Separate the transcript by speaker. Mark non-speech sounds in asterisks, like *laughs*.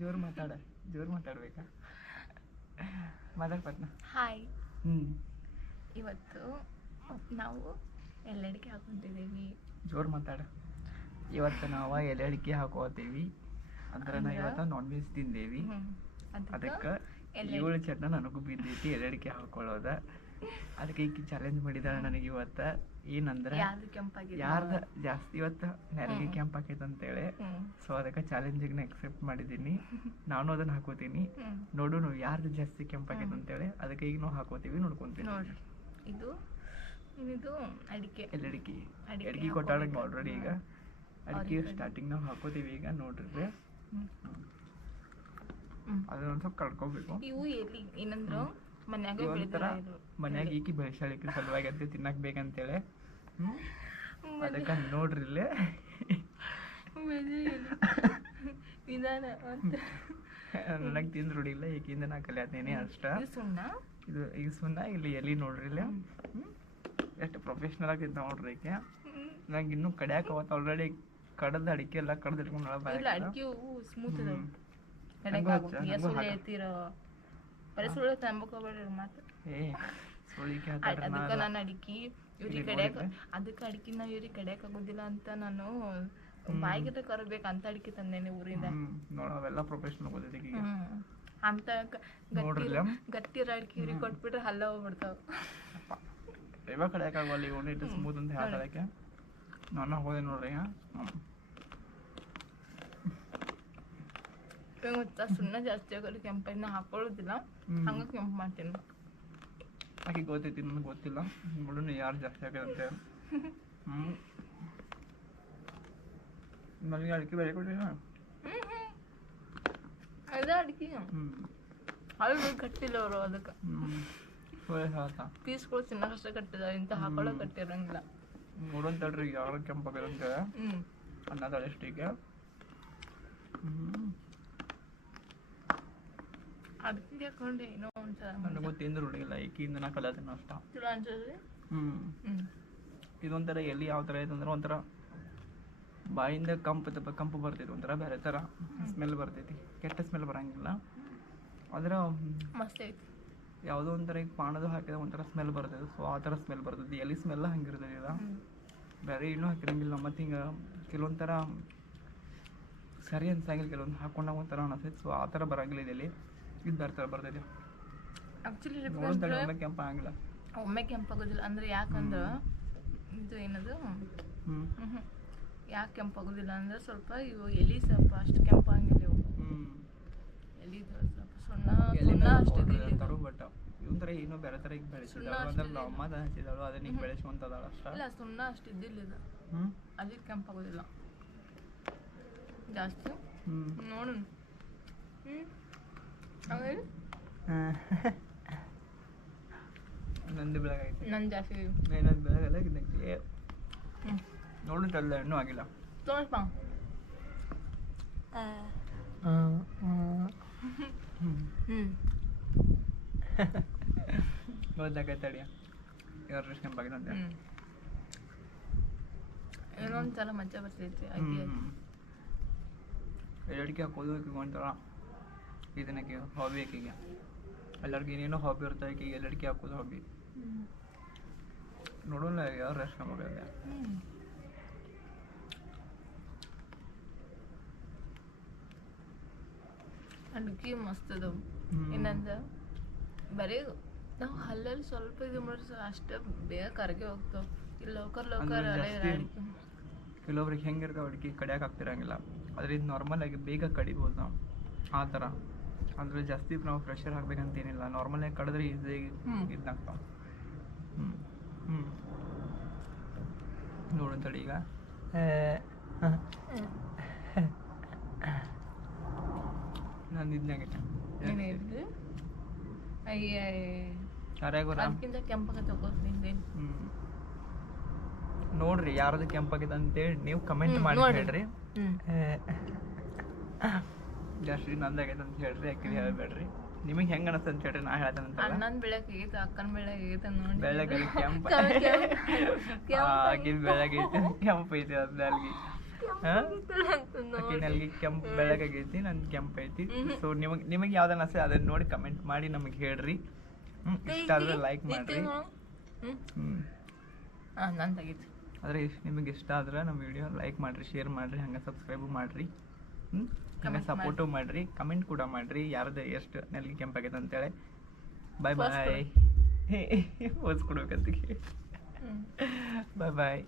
Speaker 1: ಜೋರು ಮಾತಾಡ ಜೋರು ಮಾತಾಡ್ಬೇಕಾ? ಮಾತಾಡ್ಪತ್ನ
Speaker 2: ಹಾಯ್
Speaker 1: ಹ್ಞೂ
Speaker 2: ಇವತ್ತು ನಾವು ಎಲ್ಲಡಿಕೆ ಹಾಕೊಂತಿದ್ದೀವಿ
Speaker 1: ಜೋರು ಮಾತಾಡ. ಇವತ್ತು ನಾವು ಎಲೆ ಅಡಿಕೆ ಹಾಕೋತೀವಿ. ಅಂದ್ರೆ ನಾ
Speaker 2: ಅಂದ್ರ?
Speaker 1: ಇವತ್ತು ನಾನ್ ವೆಜ್ ತಿಂದೇವಿ ಅದಕ್ಕೆ ಏಳು ಚಟ್ನ ನನಗೂ ಬಿದ್ದೈತಿ ಎಲೆ ಅಡಿಕೆ ಹಾಕೊಳ್ಳೋದ. ಅದಕ್ಕೆ ಈಕಿ ಚಾಲೆಂಜ್ ಮಾಡಿದಾಳೆ ನನಗೆ ಇವತ್ತ. ಏನಂದ್ರೆ ಯಾರ್ದ ಜಾಸ್ತಿ ಇವತ್ತು ನೆರಗೆ. ಕೆಂಪ್
Speaker 2: ಹ್ಮ್.
Speaker 1: ಸೊ ಅದಕ್ಕೆ ಚಾಲೆಂಜಿಗೆ ಅಕ್ಸೆಪ್ಟ್ ಮಾಡಿದ್ದೀನಿ ನಾನು ಅದನ್ನ ಹಾಕೋತೀನಿ.
Speaker 2: ನೋಡು
Speaker 1: ನೋಡೋಣ ಯಾರ್ದು ಜಾಸ್ತಿ ಕೆಂಪ್. ಅಂತೇಳಿ. ಅದಕ್ಕೆ ಈಗ ನಾವು ಹಾಕೋತೀವಿ ನೋಡ್ಕೊಂತೀವಿ.
Speaker 2: ಇದು ಇದು ಅಡಿಕೆ.
Speaker 1: ಅಡಿಕೆ?
Speaker 2: ಅಡಿಕೆ ಕೊಟ್ಟಾಳ
Speaker 1: ಆಲ್ರೆಡಿ ಈಗ. ಅಡಿಕೆ ಸ್ಟಾರ್ಟಿಂಗ್ ನಾವು ಹಾಕೋತೀವಿ ಈಗ ನೋಡ್ರಿ. ಅದನ್ನ ಸ್ವಲ್ಪ ಕಳ್ಕೊಬೇಕು
Speaker 2: ಇವು ಎಲ್ಲಿ ಏನಂದ್ರು? ಮನ್ಯಾಗ
Speaker 1: ಒಂಥರ ಮನ್ಯಾಗ ಈಕಿ ಬೆಳೆಸಾಳಿಕೆ ಸಲುವಾಗಿ ಅಂತ ತಿನ್ನಕ್ ಬೇಕಂತೇಳಿ. ಅದಕ್ಕೆ ನೋಡ್ರಿ ಇಲ್ಲೇ.
Speaker 2: ನಿಧಾನ
Speaker 1: ನನಗೆ ತಿಂದ್ ರೂಢಿಲ್ಲ ಈಗಿಂದ ನಾ ಕಲಿಯತ್ತೇನೆ ಅಷ್ಟ.
Speaker 2: ಇದು ಸುಣ್ಣ?
Speaker 1: ಇದು ಈಗ ಸುಣ್ಣ ಇಲ್ಲಿ ಎಲ್ಲಿ ನೋಡ್ರಿ ಇಲ್ಲ? ಎಷ್ಟು ಪ್ರೊಫೆಷ್ನಲ್ ಆಗಿ ನೋಡ್ರಿ ಈಕೆ. ನಂಗೆ ಇನ್ನೂ ಕಡ್ಯಾಕ ಅವತ್ತು ಆಲ್ರೆಡಿ ಕಡದ ಅಡಿಕೆ ಎಲ್ಲ ಕಡ್ದು ಇಟ್ಕೊಂಡು
Speaker 2: ಇಲ್ಲ ಅಡಿಕೆ ಸ್ಮೂತ್ ಸುಳ್ಳು ಬರೀ ಸುಳ್ಳು ಮಾತು
Speaker 1: ಸುಳಿಕೆ
Speaker 2: ಅದ್-
Speaker 1: ಹಾಕ್ತಾರ
Speaker 2: ಅದಕ್ಕೆ ನಾನು ಅಡಿಕೆ ಇವ್ರಿಗೆ ಕಡ್ಯಾಕ ಅದಕ್ಕೆ ಅಡಿಕೆ ನಾವು ಇವ್ರಿಗೆ ಕಡ್ಯಾಕ ಆಗೋದಿಲ್ಲ ಅಂತ ನಾನು
Speaker 1: ಹ್ಮ್.
Speaker 2: ಬಾಯಿಗೆ ಕರಬೇಕು ಅಂತ ಅಡಿಕೆ ತಂದೇನೆ ಊರಿಂದ
Speaker 1: ಹ್ಮ್ ನೋಡ ಅವೆಲ್ಲ ಪ್ರೊಫೆಷನಲ್ ಓದಿದೆ ಈಗ
Speaker 2: ಹ್ಮ್ ಅಂತ ಗಟ್ಟಿ ಅಡಿಕೆ ಇವ್ರಿಗೆ. ಕೊಟ್ಬಿಟ್ರೆ ಹಲ್ಲ ಹೋಗ್ಬಿಡ್ತಾವ
Speaker 1: ಇವಾಗ ಕಡ್ಯಾಕ ಆಗಲ್ಲ ಇವನು ಇಟ್ಟು ಸ್ಮೂತ್ ಅಂತ ಹೇಳಕ್ಕೆ ನಾನು ಹೋದೆ ನೋಡ್ರಿ ಈಗ ಹ್ಮ್.
Speaker 2: ಇವಾಗ ಗೊತ್ತಾ ಸುಣ್ಣ ಜಾಸ್ತಿ ಆಗೋದು ಕೆಂಪನ್ನ ಹಾಕೊಳ್ಳೋದಿಲ್ಲ. ಹಂಗ ಕೆಂಪು ಮಾಡ್ತೀನಿ.
Speaker 1: ಆಕೆ ಗೊತ್ತೈತಿ ನನಗೆ ಗೊತ್ತಿಲ್ಲ. ನೋಡೋಣ ಯಾರು ಜಾಸ್ತಿ ಆಗದಂತೆ ಹ್ಞೂ ನನಗೆ ಅಡಿಕೆ
Speaker 2: ಹ್ಮ್ ಹ್ಮ್. ಅದ ಅಡಿಕೆ.
Speaker 1: ಹ್ಞೂ
Speaker 2: ಅಲ್ಲಿ ಗಟ್ಟಿಲ್ಲ ಅವರು ಅದಕ್ಕೆ. ಪೀಸ್ಗಳು ತಿನ್ನೋಕಷ್ಟೇ ಕಟ್ಟಿದ ಇಂತ ಹಾಕೊಳ್ಳೋ ಕಟ್ಟಿರಂಗಿಲ್ಲ.
Speaker 1: ನೋಡೋಣ ತಡ್ರಿ ಯಾರು ಕೆಂಪಾಗಿರಂತೆ
Speaker 2: ಹ್ಮ್.
Speaker 1: ಅನ್ನದಾಳೆ ಎಷ್ಟಿಗೆ ಹ್ಞೂ
Speaker 2: ಅದಕ್ಕೆ ಹಾಕೊಂಡೆ ಏನೋ ಒಂಥರ
Speaker 1: ನನಗೂ ಈಕಿಂದ ನಾ ಅಷ್ಟ.
Speaker 2: ಚಲೋ ಅನ್ಸದ್ರಿ
Speaker 1: ಹ್ಞೂ ಇದೊಂಥರ ಎಲ್ಲಿ ಯಾವ ಥರ ಇದೆ ಅಂದ್ರೆ ಒಂಥರ ಬಾಯಿಂದ ಕಂಪು ತಪ್ಪ ಕಂಪು ಬರ್ತೈತಿ ಒಂಥರ ಬೇರೆ ಥರ ಸ್ಮೆಲ್ ಬರ್ತೈತಿ. ಕೆಟ್ಟ ಸ್ಮೆಲ್ ಬರಂಗಿಲ್ಲ. ಆದ್ರೆ
Speaker 2: ಮಸ್ತ್ ಐತಿ.
Speaker 1: ಯಾವುದೋ ಒಂಥರ ಈಗ ಪಾಣದು ಹಾಕಿದ ಒಂಥರ ಸ್ಮೆಲ್ ಬರ್ತೈತೆ. ಸೊ ಆ ಥರ ಸ್ಮೆಲ್ ಬರ್ತೈತಿ. ಎಲ್ಲಿ ಸ್ಮೆಲ್ ಹಂಗಿರ್ತೈತಿ ಇದು
Speaker 2: ಹ್ಮ್.
Speaker 1: ಬೇರೆ ಏನೂ ಹಾಕಿರಂಗಿಲ್ಲ. ಮತ್ತು ಹಿಂಗೆ ಕೆಲವೊಂದು ಥರ ಸರಿ ಅನ್ಸಂಗಿಲ್ಲ ಕೆಲವೊಂದು ಹಾಕೊಂಡಾಗ ಒಂಥರ ಅನಿಸ್ತೈತಿ ಸೊ ಆ ಥರ ಬರಂಗಿಲ್ಲ ಇದೆಲ್ಲಿ. ಇದು ಬೇರೆ ಬರ್ತಿದೆ ಬರ್ತೈತಿ ನೋಡೋಂತ ಒಮ್ಮೆ ಕೆಂಪ ಆಗಂಗಿಲ್ಲ
Speaker 2: ಒಮ್ಮೆ ಕೆಂಪಾಗೋದಿಲ್ಲ ಅಂದ್ರೆ ಯಾಕಂದ್ರೆ ಇದು ಏನದು?
Speaker 1: ಹ್ಞೂ
Speaker 2: ಯಾಕೆ ಕೆಂಪಾಗೋದಿಲ್ಲ ಅಂದ್ರೆ ಸ್ವಲ್ಪ ಇವು ಎಲಿ ಸ್ವಲ್ಪ ಅಷ್ಟು ಕೆಂಪಾಗಿಲ್ಲ ಇವು.
Speaker 1: ಹ್ಞೂ
Speaker 2: ಎಲಿ ಸ್ವಲ್ಪ ಸುಣ್ಣ ಸುಣ್ಣ ಅಷ್ಟು.
Speaker 1: ಅಂತಾರು ಬಟ್ ಇವಂತರ ಏನೋ ಬೇರೆ ಥರ ಈಗ ಬೆಳೆಸಿದಾಳು. ಅಂದ್ರೆ ಅಮ್ಮ ಹಚ್ಚಿದಾಳು ಅದನ್ನ ಈಗ
Speaker 2: ಹ್ಮ್.
Speaker 1: ಬೆಳೆಸ್ಕೊಂತದಾಳ ಅಷ್ಟ.
Speaker 2: ಇಲ್ಲ ಸುಣ್ಣ ಅಷ್ಟು ಇದ್ದಿಲ್ಲ ಇದು.
Speaker 1: ಹ್ಞೂ
Speaker 2: ಅದಕ್ಕೆ ಕೆಂಪಾಗೋದಿಲ್ಲ ಜಾಸ್ತಿ.
Speaker 1: ಹ್ಞೂ
Speaker 2: ನೋಡು ಹ್ಮ್. ಹೌದು *laughs*
Speaker 1: ನಂದು ಬೆಳಗಾಯ್ತು.
Speaker 2: ನನ್ ಜಾಸ್ತಿ
Speaker 1: ಏನದು ಬೆಳಗಲ್ಲ ಇದಕ್ಕೆ ನೋಡು ತಲ್ಲ ಇನ್ನೂ ಆಗಿಲ್ಲ.
Speaker 2: ತೋರಿಸ್ಪ. *laughs* ಹ್ಮ್.
Speaker 1: ತಡಿಯ ಇವ್ರ ಯಾರು ಬಗ್ಗೆ
Speaker 2: ಹ್ಮ್. ಏನೊಂದು ಸಲ ಮಜಾ ಬರ್ತೈತಿ ಅಕ್ಕಿ
Speaker 1: ಎಲ್ಲಡಿಕೆ ಹಾಕೋದು ಒಂಥರ ಇದನ್ನಕ್ಕೆ ಹಾಬಿ ಆಕೆಗೆ. ಎಲ್ಲರಿಗೂ ಏನೇನೋ ಹಾಬಿ ಇರ್ತದೆ ಆಕಿಗೆ ಎಲ್ಲಡಿಕೆ ಹಾಕೋದು ಹಾಬಿ ನೋಡೋಣ ಯಾರು ರೆಸ್ಟ್ ನಮಗೆ
Speaker 2: ಅಡುಗೆ ಮಸ್ತ್ ಅದಾವ. ಇನ್ನಂದ ಬರೀ ನಾವು ಹಲ್ಲಲ್ಲಿ ಸ್ವಲ್ಪ ಇದು ಮಾಡಿಸ ಅಷ್ಟೇ ಬೇಗ ಕರಗಿ ಹೋಗ್ತಾವ. ಇಲ್ಲಿ ಲೋಕರ್ ಲೋಕರ್
Speaker 1: ಕೆಲವೊಬ್ರಿಗೆ ಹೆಂಗಿರ್ತಾವ ಅಡುಗೆ ಕಡಿಯಕ್ಕೆ ಆಗ್ತಿರಂಗಿಲ್ಲ. ಆದರೆ ಇದು ನಾರ್ಮಲ್ ಆಗಿ ಬೇಗ ಕಡಿಬೋದು ನಾವು. ಆ ಥರ. ಅಂದರೆ ಜಾಸ್ತಿ ನಾವು ಪ್ರೆಷರ್ ಹಾಕ್ಬೇಕಂತ ಏನಿಲ್ಲ ನಾರ್ಮಲ್ ಆಗಿ ಕಡಿದ್ರೆ ಈಸಿಯಾಗಿ
Speaker 2: ಹ್ಮ್.
Speaker 1: ಇದ್ದಾಗ್ತಾವ. ಹ್ಞೂ ಹ್ಞೂ ನೋಡು ತಡಿ ಈಗ. ನಾನು ಇದ್ನಾಗೈತೆ ಹ್ಞೂ ನೋಡ್ರಿ ಯಾರದು ಕೆಂಪಾಗಿದೆ ಅಂತೇಳಿ ನೀವು ಕಮೆಂಟ್ ಮಾಡಿ. ಹೇಳ್ರಿ. ಜಾಸ್ತಿ ನಂದಾಗೈತೆ ಅಂತ ಹೇಳ್ರಿ ಯಾಕೆ ಹೇಳ್ಬೇಡ್ರಿ ನಿಮಗೆ ಹೆಂಗ ಅನಸ್ತ ಅಂತ ಹೇಳ್ರಿ ನಾ ಹೇಳ್ತೇನೆ
Speaker 2: ಅಣ್ಣನ ಬೆಳಕಾಗೈತೆ ಅಕ್ಕನ ಬೆಳಕಾಗೈತೆ ನೋಡಿ.
Speaker 1: ಬೆಳಗ್ಗೆ ಕೆಂಪ.
Speaker 2: ಕೆಂಪ್- ಕೆಂಪ್- ಕೆಂಪ್
Speaker 1: ಐತಿ ಅದ್ ಆಕೆ ನೆಲ್ಗೆ ಕೆಂಪು ಬೆಳಗಾಗೈತಿ ನನ್ ಕೆಂಪ್ ಐತಿ. ಸೊ ನಿಮಗೆ ನಿಮಗೆ ಯಾವ್ದು ಅನ್ಸುತ್ತೆ ಅದನ್ನ ನೋಡಿ ಕಮೆಂಟ್ ಮಾಡಿ ನಮಗೆ ಹೇಳ್ರಿ. ಹ್ಮ್ ಇಷ್ಟ ಆದ್ರೆ ಲೈಕ್ ಮಾಡ್ರಿ. ಆದರೆ ನಿಮಗೆ ಇಷ್ಟ ಆದ್ರೆ ನಮ್ಮ ವಿಡಿಯೋ ಲೈಕ್ ಮಾಡ್ರಿ ಶೇರ್ ಮಾಡ್ರಿ ಹಂಗೆ ಸಬ್ಸ್ಕ್ರೈಬ್ ಮಾಡ್ರಿ. ಹ್ಞೂ
Speaker 2: Comment
Speaker 1: ಸಪೋರ್ಟು ಮಾಡಿರಿ ಕಮೆಂಟ್ ಕೂಡ ಮಾಡಿರಿ. ಯಾರ್ದು ಎಷ್ಟು ನೆಲ್ಗೆ ಕೆಂಪಾಗೈತೆ ಅಂತೇಳಿ. ಬಾಯ್ ಬಾಯ್ ಓದ್ಸ್ಕೊಡ್ಬೇಕಂತ ಬಾಯ್ ಬಾಯ್